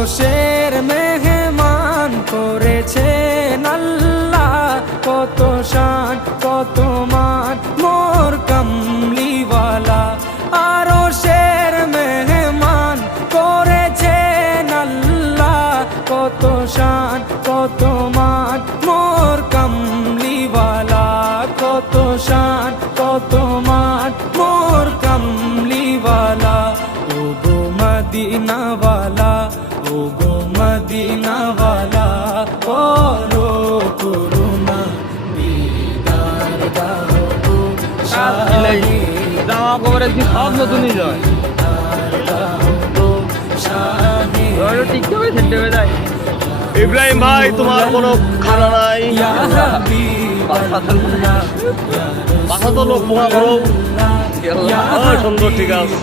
আরশের মেহমান করেছেন আল্লাহ, কত শান কত মান মোর কামলিওয়ালা। আরশের মেহমান করেছেন আল্লাহ, কত শান কত মান মোর কামলিওয়ালা, কত শান কত মান মোর কামলিওয়ালা। ও গো মদিনাওয়ালা, ও গো মদিনাওয়ালা, করো করুণা দিদার দাও গো শাহে জামা কাপড়ের কি সব নতুনই যায় ইব্রাহিম ভাই, তোমার কোনো খানা নাই? বাসা তো লোক পোহা করো সুন্দর, ঠিক আছে।